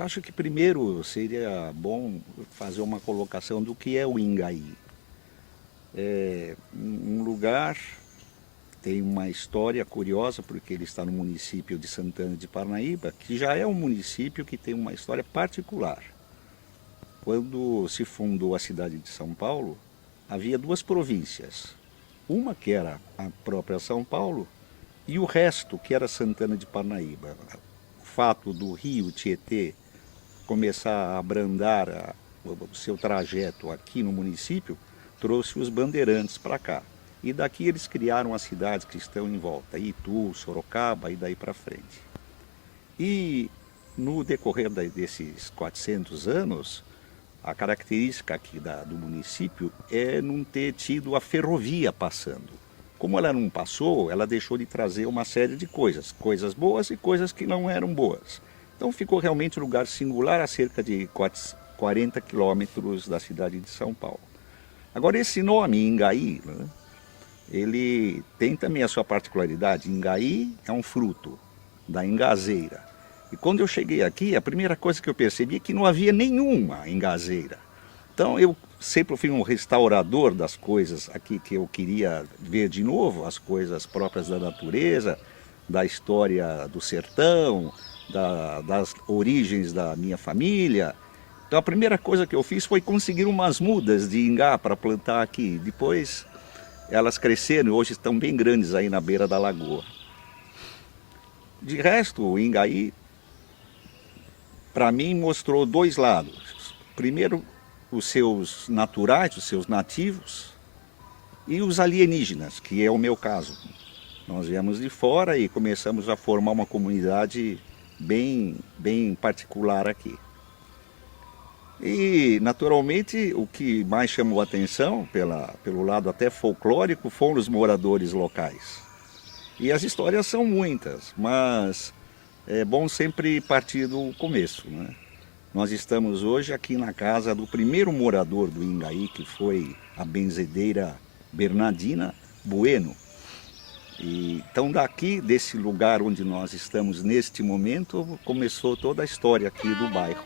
Eu acho que primeiro seria bom fazer uma colocação do que é o Ingaí. É um lugar que tem uma história curiosa, porque ele está no município de Santana de Parnaíba, que já é um município que tem uma história particular. Quando se fundou a cidade de São Paulo, havia duas províncias. Uma que era a própria São Paulo e o resto que era Santana de Parnaíba. O fato do rio Tietê começar a abrandar o seu trajeto aqui no município trouxe os bandeirantes para cá. E daqui eles criaram as cidades que estão em volta, Itu, Sorocaba e daí para frente. E no decorrer desses 400 anos, a característica aqui do município é não ter tido a ferrovia passando. Como ela não passou, ela deixou de trazer uma série de coisas, coisas boas e coisas que não eram boas. Então ficou realmente um lugar singular a cerca de 40 quilômetros da cidade de São Paulo. Agora esse nome, Ingaí, né, ele tem também a sua particularidade. Ingaí é um fruto da engazeira. E quando eu cheguei aqui, a primeira coisa que eu percebi é que não havia nenhuma engazeira. Então eu sempre fui um restaurador das coisas aqui que eu queria ver de novo, as coisas próprias da natureza, da história do sertão, das origens da minha família. Então a primeira coisa que eu fiz foi conseguir umas mudas de ingá para plantar aqui. Depois elas cresceram e hoje estão bem grandes aí na beira da lagoa. De resto, o Ingaí, para mim, mostrou dois lados. Primeiro, os seus naturais, os seus nativos, e os alienígenas, que é o meu caso. Nós viemos de fora e começamos a formar uma comunidade bem particular aqui. E, naturalmente, o que mais chamou a atenção, pelo lado até folclórico, foram os moradores locais. E as histórias são muitas, mas é bom sempre partir do começo, né? Nós estamos hoje aqui na casa do primeiro morador do Ingaí, que foi a benzedeira Bernardina Bueno. E, então daqui, desse lugar onde nós estamos neste momento, começou toda a história aqui do bairro.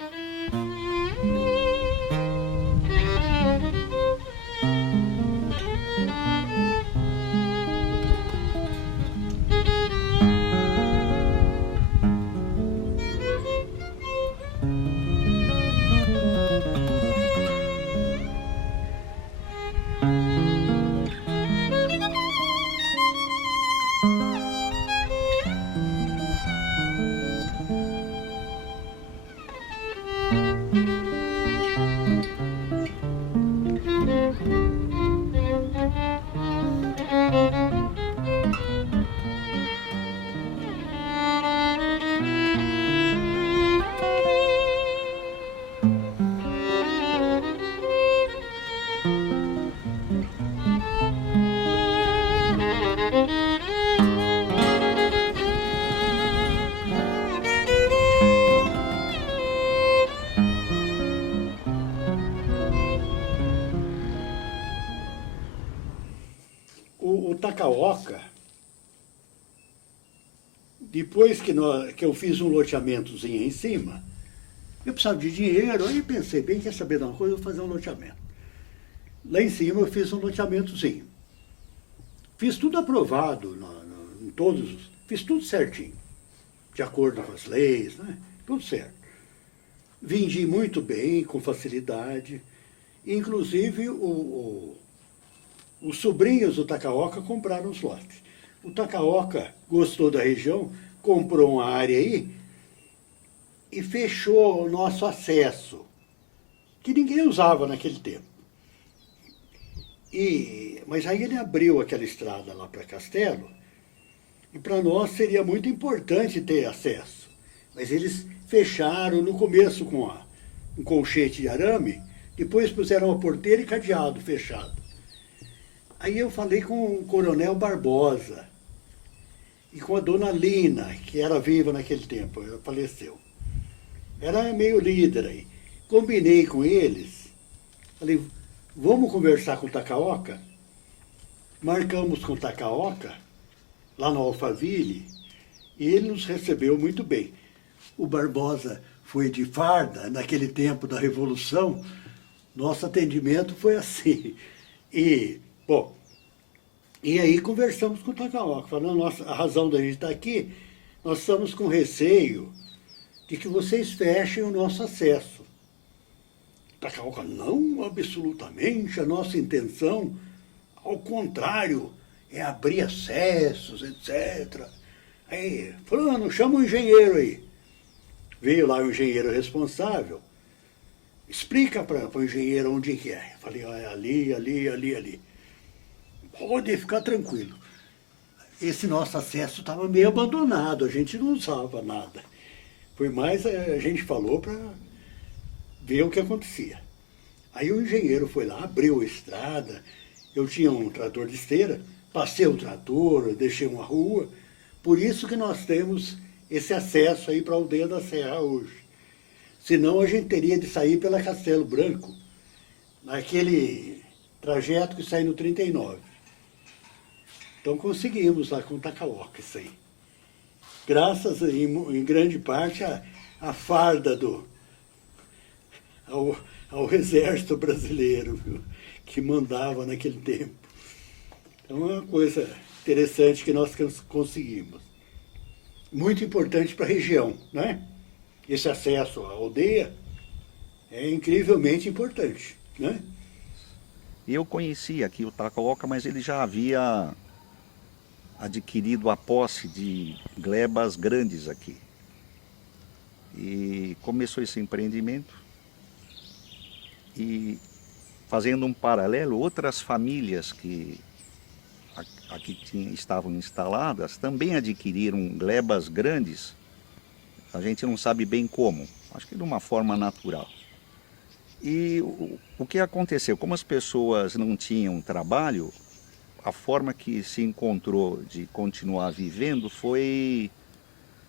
O Tacaoca, depois que eu fiz um loteamentozinho em cima, eu precisava de dinheiro, aí pensei, bem, quer saber de uma coisa, eu vou fazer um loteamento. Lá em cima eu fiz um loteamentozinho. Fiz tudo aprovado, em todos, fiz tudo certinho, de acordo com as leis, né? Tudo certo. Vendi muito bem, com facilidade, inclusive os sobrinhos do Tacaoca compraram os lotes. O Tacaoca gostou da região, comprou uma área aí e fechou o nosso acesso, que ninguém usava naquele tempo. Mas aí ele abriu aquela estrada lá para Castelo, e para nós seria muito importante ter acesso. Mas eles fecharam no começo com um colchete de arame, depois puseram uma porteira e cadeado fechado. Aí eu falei com o Coronel Barbosa e com a dona Lina, que era viva naquele tempo, ela faleceu. Era meio líder aí. Combinei com eles, falei, vamos conversar com o Tacaoca? Marcamos com o Tacaoca, lá no Alphaville, e ele nos recebeu muito bem. O Barbosa foi de farda, naquele tempo da Revolução, nosso atendimento foi assim. E, bom, e aí conversamos com o Tacaoca, falando, nossa, a razão da gente estar aqui, nós estamos com receio de que vocês fechem o nosso acesso. Tacaoca, não, absolutamente, a nossa intenção, ao contrário, é abrir acessos, etc. Aí, fulano, chama o engenheiro aí. Veio lá o engenheiro responsável, explica para o engenheiro onde que é. Eu falei, é ali. Pode ficar tranquilo. Esse nosso acesso estava meio abandonado, a gente não usava nada. Foi mais, a gente falou para ver o que acontecia. Aí o engenheiro foi lá, abriu a estrada, eu tinha um trator de esteira, passei o trator, deixei uma rua, por isso que nós temos esse acesso aí para a Aldeia da Serra hoje. Senão a gente teria de sair pela Castelo Branco, naquele trajeto que sai no 39. Então conseguimos lá com o Tacaoca isso aí. Graças, em grande parte, à farda ao exército brasileiro, viu, que mandava naquele tempo. Então é uma coisa interessante que nós conseguimos. Muito importante para a região, né? Esse acesso à aldeia é incrivelmente importante, né? Eu conhecia aqui o Tacaoca, mas ele já havia adquirido a posse de glebas grandes aqui. E começou esse empreendimento e, fazendo um paralelo, outras famílias que aqui estavam instaladas também adquiriram glebas grandes. A gente não sabe bem como, acho que de uma forma natural. E o que aconteceu? Como as pessoas não tinham trabalho, a forma que se encontrou de continuar vivendo foi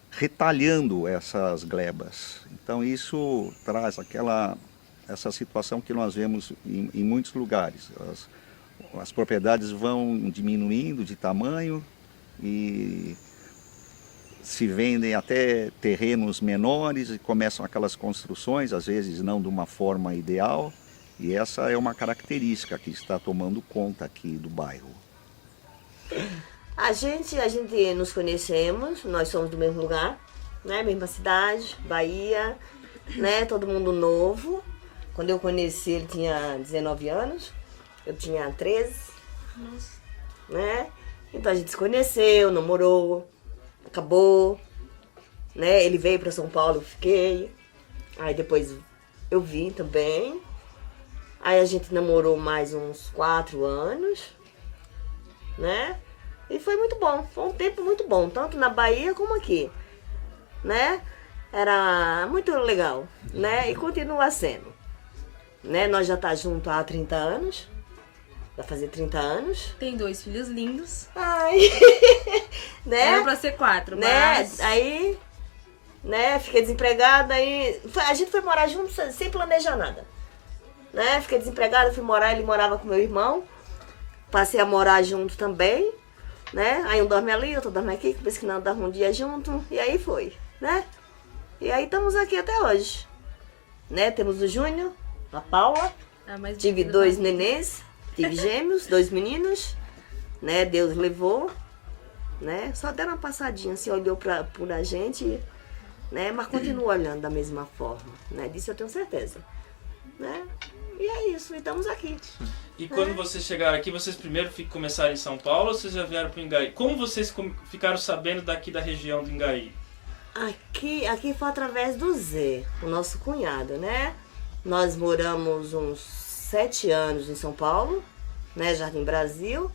retalhando essas glebas. Então isso traz essa situação que nós vemos em muitos lugares. As propriedades vão diminuindo de tamanho e se vendem até terrenos menores e começam aquelas construções, às vezes não de uma forma ideal. E essa é uma característica que está tomando conta aqui do bairro. A gente nos conhecemos, nós somos do mesmo lugar, né? Mesma cidade, Bahia, né? Todo mundo novo. Quando eu conheci ele tinha 19 anos, eu tinha 13, né? Então a gente se conheceu, namorou, acabou, né? Ele veio para São Paulo, eu fiquei. Aí depois eu vim também. Aí a gente namorou mais uns 4 anos, né? E foi muito bom, foi um tempo muito bom, tanto na Bahia como aqui, né? Era muito legal, né? E continua sendo, né? Nós já tá junto há 30 anos, vai fazer 30 anos. Tem 2 filhos lindos. Ai, né? Era pra ser 4, né? mas... Aí, né? Fiquei desempregada, aí a gente foi morar junto sem planejar nada, né? Fiquei desempregada, fui morar, ele morava com meu irmão, passei a morar junto também, né? Aí um dorme ali, outro dorme aqui, pensa que não dorme um dia junto, e aí foi, né? E aí estamos aqui até hoje, né? Temos o Júnior, a Paula, tive 2 nenês, tive gêmeos, 2 meninos, né? Deus levou, né? Só deram uma passadinha, assim, olhou por a gente, né? Mas continua olhando da mesma forma, né? Disso eu tenho certeza, né? E é isso, e estamos aqui. E quando vocês chegaram aqui, vocês primeiro começaram em São Paulo ou vocês já vieram para o Ingaí? Como vocês ficaram sabendo daqui da região do Ingaí? Aqui foi através do Zé, o nosso cunhado, né? Nós moramos uns 7 anos em São Paulo, né? Jardim Brasil,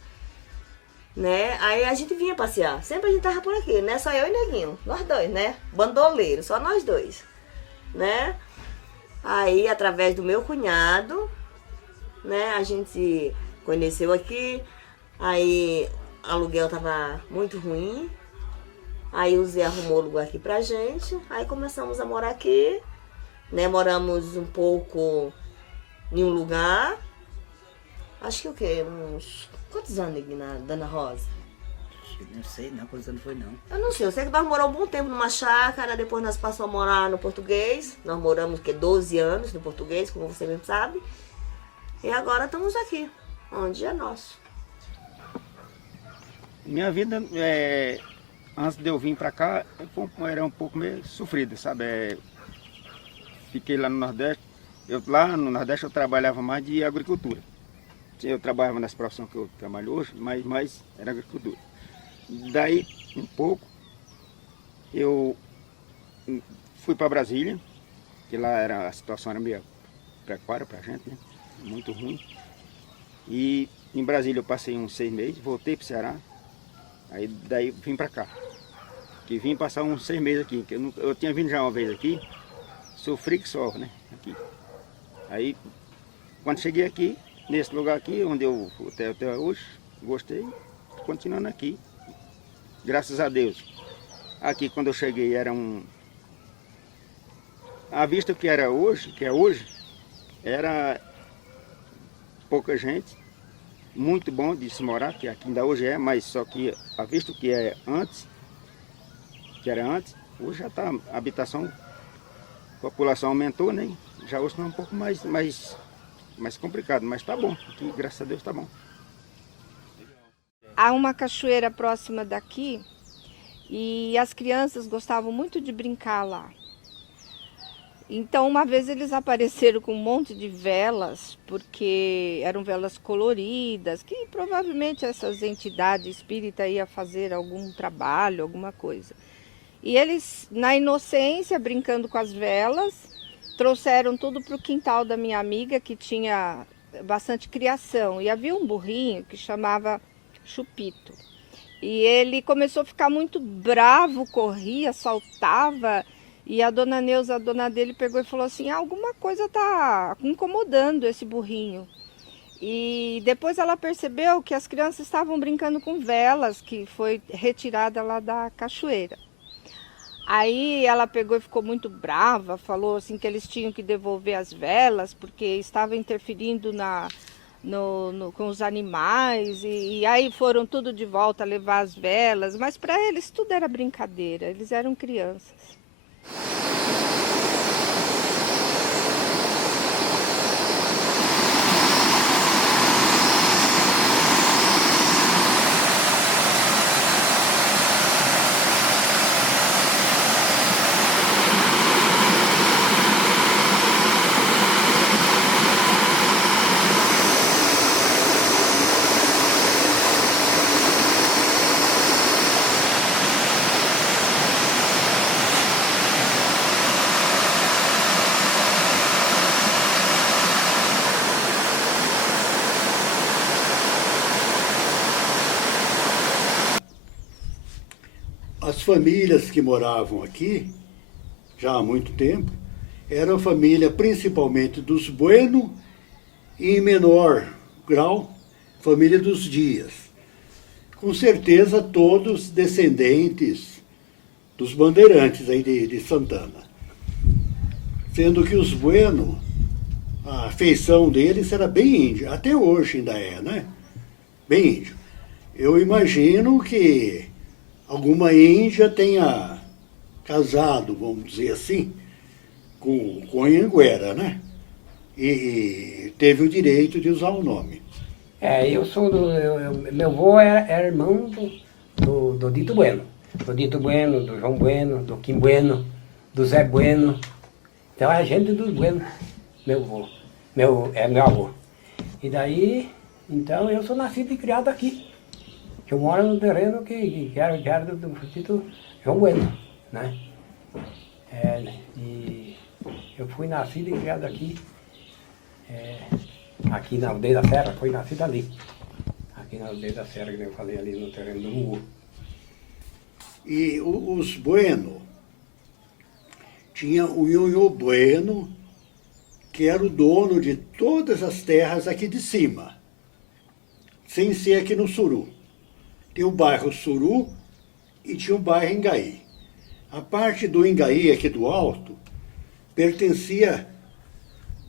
né? Aí a gente vinha passear, sempre a gente tava por aqui, né? Só eu e Neguinho, nós dois, né? Bandoleiro, só nós dois, né? Aí, através do meu cunhado, né, a gente se conheceu aqui, aí o aluguel tava muito ruim, aí o Zé arrumou lugar aqui pra gente, aí começamos a morar aqui, né, moramos um pouco em um lugar, acho que o quê? Uns quantos anos aqui na Dona Rosa? Não sei não, quantos anos foi não. Eu não sei, eu sei que nós moramos um bom tempo numa chácara, depois nós passamos a morar no Português. Nós moramos, 12 anos no Português, como você mesmo sabe. E agora estamos aqui, onde é nosso. Minha vida, antes de eu vir para cá, era um pouco meio sofrida, sabe? Fiquei lá no Nordeste. Lá no Nordeste eu trabalhava mais de agricultura. Eu trabalhava nessa profissão que eu trabalho hoje, mas mais era agricultura. Daí, um pouco, eu fui para Brasília, que lá a situação era meio precária para a gente, né? Muito ruim. E em Brasília eu passei uns 6 meses, voltei para o Ceará, aí daí vim para cá. Que vim passar uns 6 meses aqui, que eu tinha vindo já uma vez aqui, sofri que só, né? Aqui. Aí, quando cheguei aqui, nesse lugar aqui, onde eu até hoje, gostei, continuando aqui. Graças a Deus. Aqui quando eu cheguei era a vista que é hoje, era pouca gente, muito bom de se morar, que aqui ainda hoje mas só que a vista que era antes, hoje já está a habitação, a população aumentou, né? Já hoje está um pouco mais complicado, mas está bom, aqui graças a Deus está bom. Há uma cachoeira próxima daqui e as crianças gostavam muito de brincar lá. Então, uma vez eles apareceram com um monte de velas, porque eram velas coloridas, que provavelmente essas entidades espíritas iam fazer algum trabalho, alguma coisa. E eles, na inocência, brincando com as velas, trouxeram tudo para o quintal da minha amiga, que tinha bastante criação. E havia um burrinho que chamava Chupito. E ele começou a ficar muito bravo, corria, saltava. E a dona Neuza, a dona dele, pegou e falou assim, alguma coisa está incomodando esse burrinho. E depois ela percebeu que as crianças estavam brincando com velas, que foi retirada lá da cachoeira. Aí ela pegou e ficou muito brava, falou assim que eles tinham que devolver as velas, porque estava interferindo com os animais, e aí foram tudo de volta levar as velas, mas para eles tudo era brincadeira, eles eram crianças. As famílias que moravam aqui, já há muito tempo, eram família principalmente dos Bueno e, em menor grau, família dos Dias. Com certeza todos descendentes dos bandeirantes aí de Santana. Sendo que os Bueno, a feição deles era bem índia, até hoje ainda é, né? Bem índio. Eu imagino que alguma índia tenha casado, vamos dizer assim, com Anhanguera, né? E teve o direito de usar o nome. Eu sou meu avô era irmão do Dito Bueno. Do Dito Bueno, do João Bueno, do Kim Bueno, do Zé Bueno. Então é gente dos Bueno, meu avô. Meu avô. E daí, então eu sou nascido e criado aqui. Eu moro no terreno que era do Dito João Bueno, né? E eu fui nascido e criado aqui. Aqui na Aldeia da Serra, foi nascido ali. Aqui na Aldeia da Serra, que eu falei ali no terreno do Mungu. E os Bueno, tinha o Nhonhô Bueno, que era o dono de todas as terras aqui de cima, sem ser aqui no Suru. Tem o bairro Suru e tinha o bairro Engaí. A parte do Engaí, aqui do alto, pertencia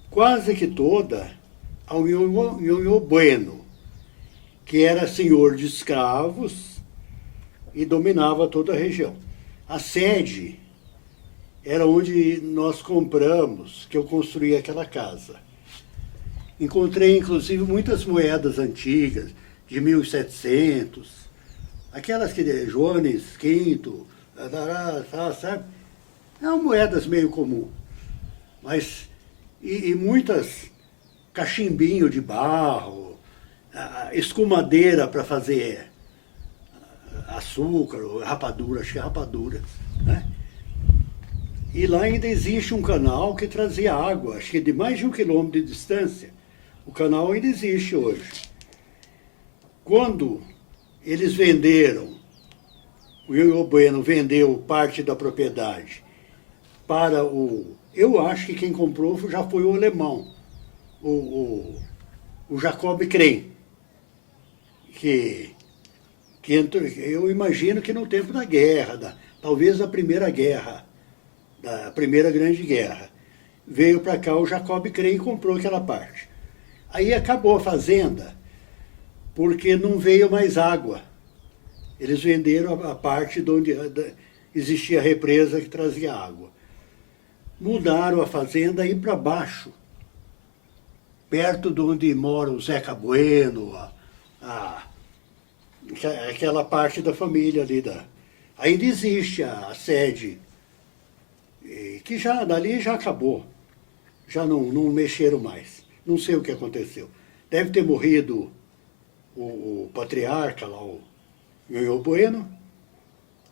quase que toda ao Nhonhô Bueno, que era senhor de escravos e dominava toda a região. A sede era onde nós compramos, que eu construí aquela casa. Encontrei, inclusive, muitas moedas antigas, de 1700, aquelas que Joanes V, sabe? Eram moedas meio comum, mas e muitas cachimbinho de barro, escumadeira para fazer açúcar, ou rapadura, acho que é rapadura, né? E lá ainda existe um canal que trazia água, acho que de mais de 1 quilômetro de distância. O canal ainda existe hoje. Quando eles venderam, o Ioiô Bueno vendeu parte da propriedade para o... Eu acho que quem comprou já foi o alemão, o Jacob Krem, que entrou, eu imagino que no tempo da guerra, talvez da Primeira Guerra, da Primeira Grande Guerra, veio para cá o Jacob Krem e comprou aquela parte. Aí acabou a fazenda, porque não veio mais água. Eles venderam a parte de onde existia a represa que trazia água. Mudaram a fazenda aí para baixo, perto de onde mora o Zeca Bueno, aquela parte da família ali. Ainda existe a sede, que já dali já acabou, já não mexeram mais. Não sei o que aconteceu. Deve ter morrido o patriarca lá, o Ioiô Bueno,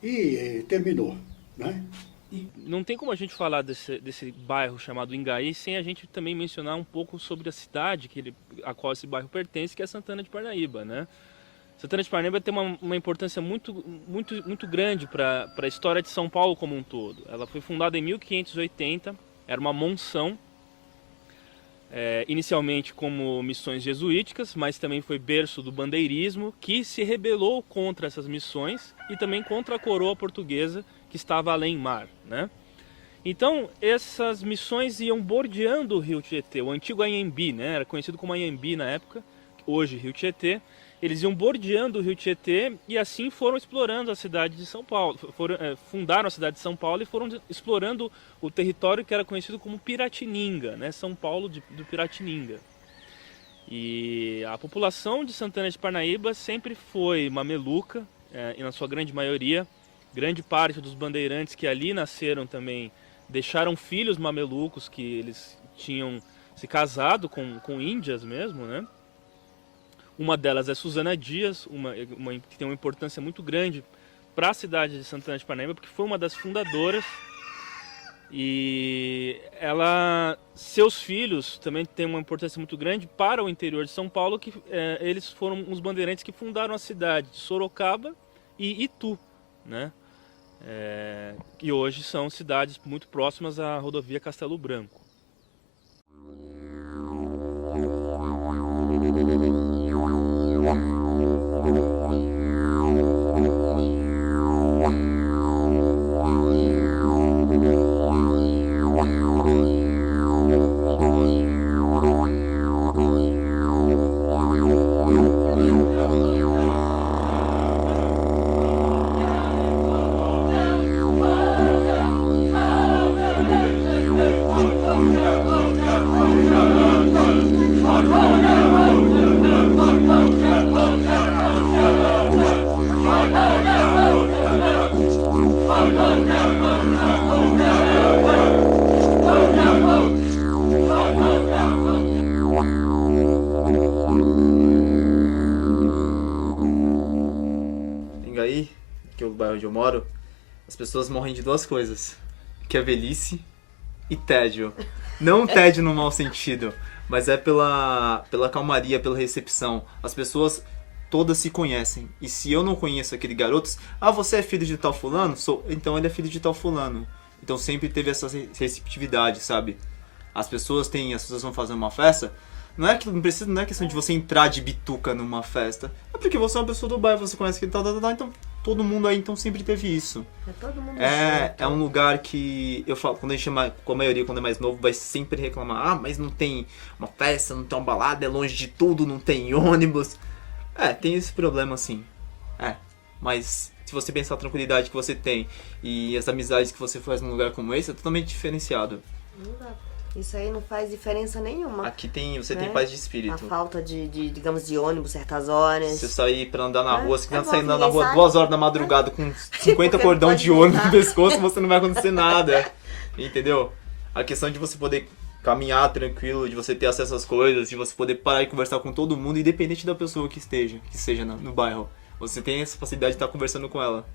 e terminou, né? Não tem como a gente falar desse bairro chamado Ingaí sem a gente também mencionar um pouco sobre a cidade a qual esse bairro pertence, que é Santana de Parnaíba, né? Santana de Parnaíba tem uma importância muito grande para a história de São Paulo como um todo. Ela foi fundada em 1580, era uma monção, inicialmente como missões jesuíticas, mas também foi berço do bandeirismo, que se rebelou contra essas missões e também contra a coroa portuguesa, que estava além mar, né? Então, essas missões iam bordeando o rio Tietê, o antigo Anhembi, né? Era conhecido como Anhembi na época, hoje Rio Tietê. Eles iam bordeando o rio Tietê e assim foram explorando a cidade de São Paulo. Fundaram a cidade de São Paulo e foram explorando o território que era conhecido como Piratininga, né? São Paulo do Piratininga. E a população de Santana de Parnaíba sempre foi mameluca, e na sua grande maioria. Grande parte dos bandeirantes que ali nasceram também deixaram filhos mamelucos, que eles tinham se casado com índias mesmo, né? Uma delas é Susana Dias, que tem uma importância muito grande para a cidade de Santana de Parnaíba, porque foi uma das fundadoras. E seus filhos também têm uma importância muito grande para o interior de São Paulo, que eles foram os bandeirantes que fundaram a cidade de Sorocaba e Itu, né? E hoje são cidades muito próximas à rodovia Castelo Branco. Ingaí, que é o bairro onde eu moro, as pessoas morrem de duas coisas, que é velhice e tédio. Não tédio no mau sentido, mas é pela calmaria, pela recepção. As pessoas todas se conhecem. E se eu não conheço aquele garoto, você é filho de tal fulano? Sou. Então ele é filho de tal fulano. Então sempre teve essa receptividade, sabe? As pessoas vão fazer uma festa, não é questão de você entrar de bituca numa festa. É porque você é uma pessoa do bairro, você conhece aquele tal, então todo mundo aí então sempre teve isso. Todo mundo é um lugar que eu falo, quando a gente chama, com a maioria, quando é mais novo, vai sempre reclamar, mas não tem uma festa, não tem uma balada, é longe de tudo, não tem ônibus. Tem esse problema assim. Mas se você pensar a tranquilidade que você tem e as amizades que você faz num lugar como esse, é totalmente diferenciado. Isso aí não faz diferença nenhuma. Aqui você né? tem paz de A espírito. falta digamos, de ônibus certas horas. Se você sair pra andar na rua, se É quiser bom sair que andando na ninguém rua sabe. 2 horas da madrugada com 50 Porque não cordão pode de ouro no voltar. pescoço, você não vai acontecer nada. Entendeu? A questão de você poder caminhar tranquilo, de você ter acesso às coisas, de você poder parar e conversar com todo mundo, independente da pessoa que esteja no bairro. Você tem essa facilidade de estar conversando com ela.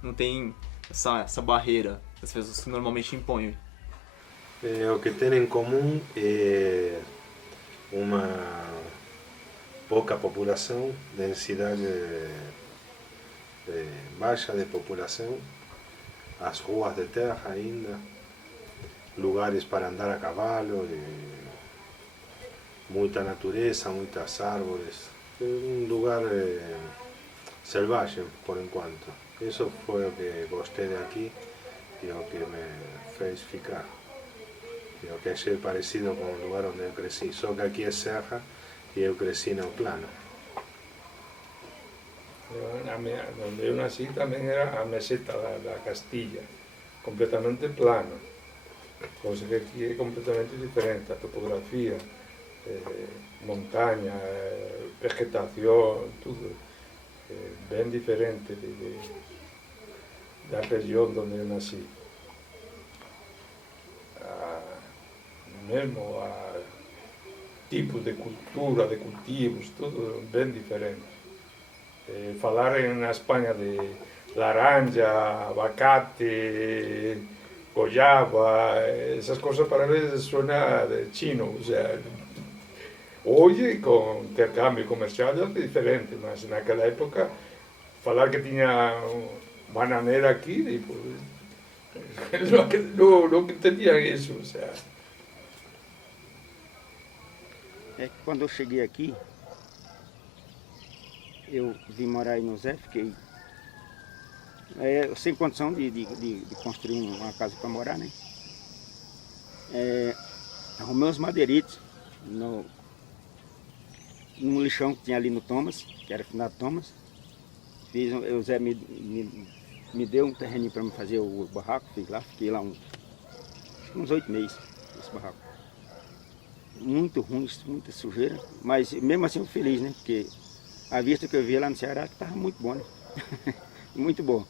Não tem essa barreira que as pessoas normalmente impõem. O que tem em comum é uma pouca população, densidade baixa de população, as ruas de terra ainda, lugares para andar a cavalo, muita natureza, muitas árvores, um lugar selvagem por enquanto. Isso foi o que gostei de aqui e o que me fez ficar. Eu que achei parecido com o lugar onde eu cresci, só que aqui é serra e eu cresci no plano. Donde eu nasci também era a meseta da Castilla, completamente plano, cosa que aqui é completamente diferente, a topografia, montanha, vegetação, tudo bem diferente da região onde eu nasci. Mesmo a tipos de cultura, de cultivos, tudo bem diferente. Falar na Espanha de laranja, abacate, goiaba, essas coisas para eles suena de chino. O sea, hoje, com intercâmbio comercial é diferente, mas naquela época, falar que tinha bananeira aqui, pues, não entendiam isso. O sea. É que quando eu cheguei aqui, eu vim morar aí no Zé, fiquei sem condição de construir uma casa para morar, né? Arrumei uns madeiritos num lixão que tinha ali no Thomas, que era finado Thomas. O Zé me deu um terreninho para me fazer o barraco, fiquei lá uns 8 meses nesse barraco. Muito ruim, muita sujeira, mas mesmo assim eu feliz, né? Porque a vista que eu vi lá no Ceará estava muito boa, né? Muito bom.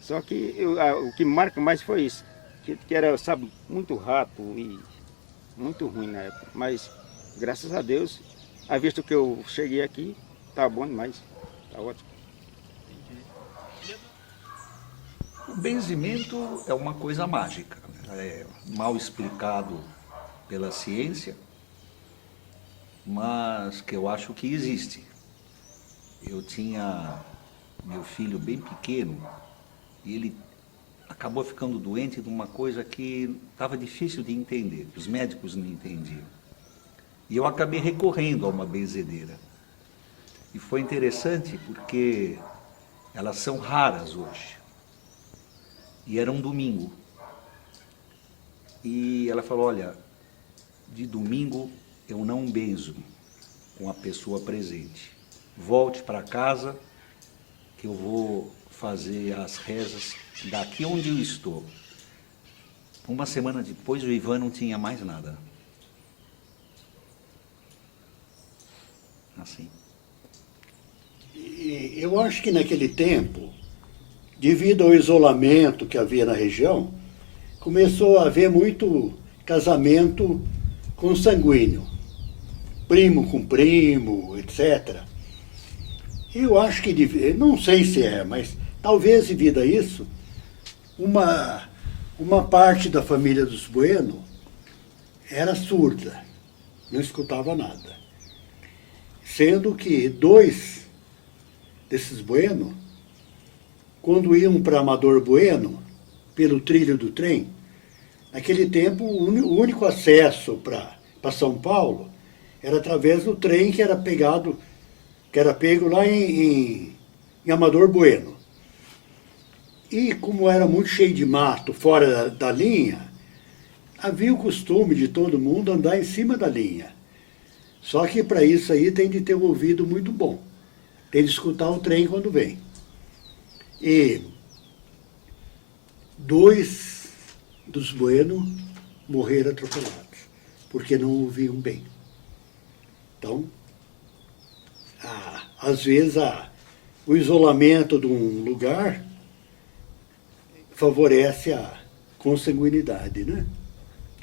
Só que o que marca mais foi isso, que era, sabe, muito rato e muito ruim na época. Mas, graças a Deus, a vista que eu cheguei aqui, tá bom demais, tá ótimo. O benzimento é uma coisa mágica, é mal explicado pela ciência, mas que eu acho que existe. Eu tinha meu filho bem pequeno e ele acabou ficando doente de uma coisa que estava difícil de entender, os médicos não entendiam. E eu acabei recorrendo a uma benzedeira. E foi interessante porque elas são raras hoje. E era um domingo. E ela falou, olha, de domingo eu não benzo com a pessoa presente. Volte para casa que eu vou fazer as rezas daqui onde eu estou. Uma semana depois o Ivan não tinha mais nada. Assim. E eu acho que naquele tempo, devido ao isolamento que havia na região, começou a haver muito casamento consanguíneo, primo com primo, etc. Eu acho que, não sei se é, mas talvez devido a isso, uma parte da família dos Bueno era surda, não escutava nada. Sendo que 2 desses Bueno, quando iam para Amador Bueno, pelo trilho do trem, naquele tempo o único acesso para São Paulo era através do trem que era pego lá em Amador Bueno. E como era muito cheio de mato fora da linha, havia o costume de todo mundo andar em cima da linha. Só que para isso aí tem de ter um ouvido muito bom. Tem de escutar o trem quando vem. E 2 dos Bueno morreram atropelados, porque não ouviam bem. Então, às vezes, o isolamento de um lugar favorece a consanguinidade, né?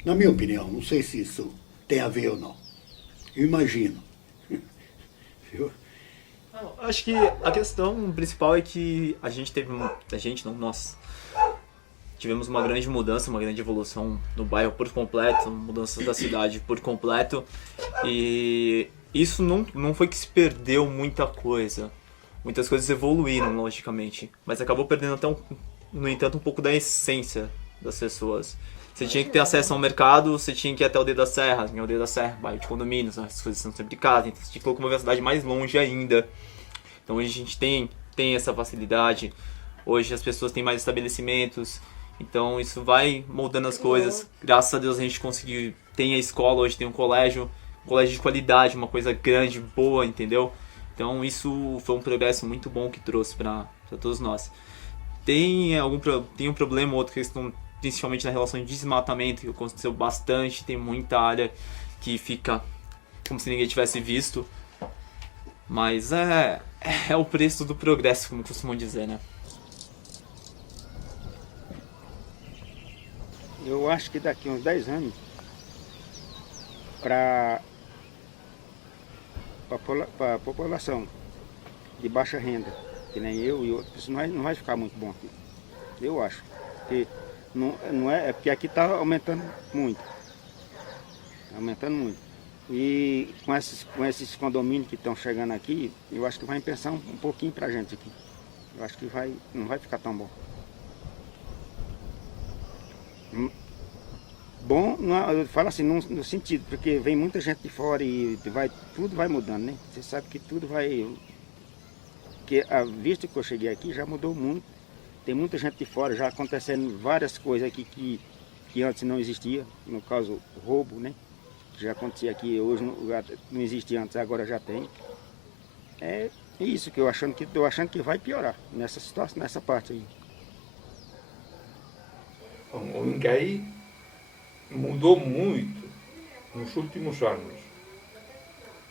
Na minha opinião, não sei se isso tem a ver ou não. Eu imagino. Viu? Acho que a questão principal é que nós tivemos uma grande mudança, uma grande evolução no bairro por completo, mudança da cidade por completo, e isso não foi que se perdeu muita coisa. Muitas coisas evoluíram, logicamente, mas acabou perdendo até, no entanto, um pouco da essência das pessoas. Você tinha que ter acesso ao mercado, você tinha que ir até o Dedo da Serra, o Dedo da Serra, bairro de condomínios, as coisas são sempre de casa, então você tinha que locomover a cidade mais longe ainda. Então hoje a gente tem essa facilidade, hoje as pessoas têm mais estabelecimentos, então isso vai moldando as coisas. Graças a Deus a gente conseguiu, tem a escola, hoje tem um colégio de qualidade, uma coisa grande, boa, entendeu? Então isso foi um progresso muito bom que trouxe para todos nós. Tem um problema, outra questão, principalmente na relação de desmatamento, que aconteceu bastante, tem muita área que fica como se ninguém tivesse visto. Mas é o preço do progresso, como costumam dizer, né? Eu acho que daqui uns 10 anos, para a população de baixa renda, que nem eu e outros, não vai ficar muito bom aqui. Eu acho. Porque é porque aqui está aumentando muito. Aumentando muito. E com esses condomínios que estão chegando aqui, eu acho que vai pensar um pouquinho para a gente aqui. Eu acho que não vai ficar tão bom. Bom, eu falo assim, no sentido, porque vem muita gente de fora e tudo vai mudando, né? Você sabe que tudo vai... Porque a vista que eu cheguei aqui já mudou muito. Tem muita gente de fora, já acontecendo várias coisas aqui que antes não existia. No caso, roubo, né? Que já acontecia aqui, hoje não existia antes, agora já tem. É isso que eu tô achando que vai piorar nessa situação, nessa parte aí. O Ingaí mudou muito nos últimos anos,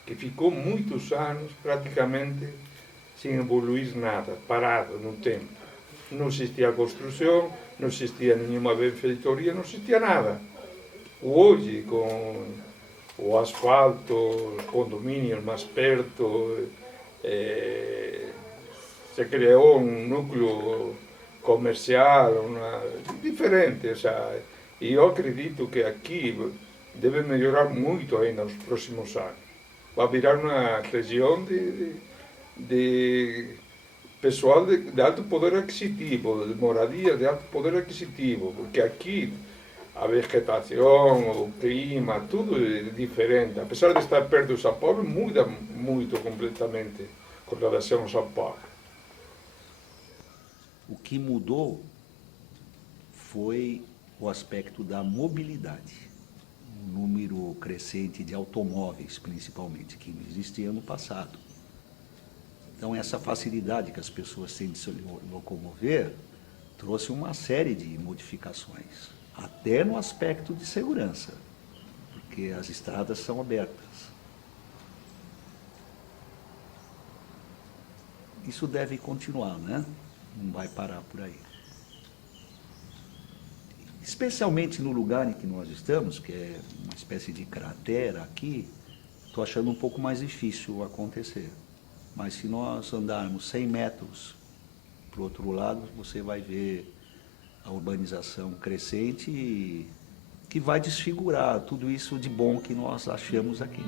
que ficou muitos anos praticamente sem evoluir nada, parado no tempo. Não existia construção, não existia nenhuma benfeitoria, não existia nada. Hoje, com o asfalto, os condomínios mais perto, se criou um núcleo comercial diferente. E eu acredito que aqui deve melhorar muito ainda nos próximos anos. Vai virar uma região de pessoal de alto poder aquisitivo, de moradia de alto poder aquisitivo, porque aqui a vegetação, o clima, tudo é diferente. Apesar de estar perto de São Paulo, muda muito completamente com relação a São Paulo. O que mudou foi o aspecto da mobilidade. Um número crescente de automóveis, principalmente, que não existia no passado. Então, essa facilidade que as pessoas têm de se locomover trouxe uma série de modificações, até no aspecto de segurança, porque as estradas são abertas. Isso deve continuar, né? Não vai parar por aí. Especialmente no lugar em que nós estamos, que é uma espécie de cratera aqui, estou achando um pouco mais difícil acontecer. Mas se nós andarmos 100 metros para o outro lado, você vai ver a urbanização crescente e que vai desfigurar tudo isso de bom que nós achamos aqui.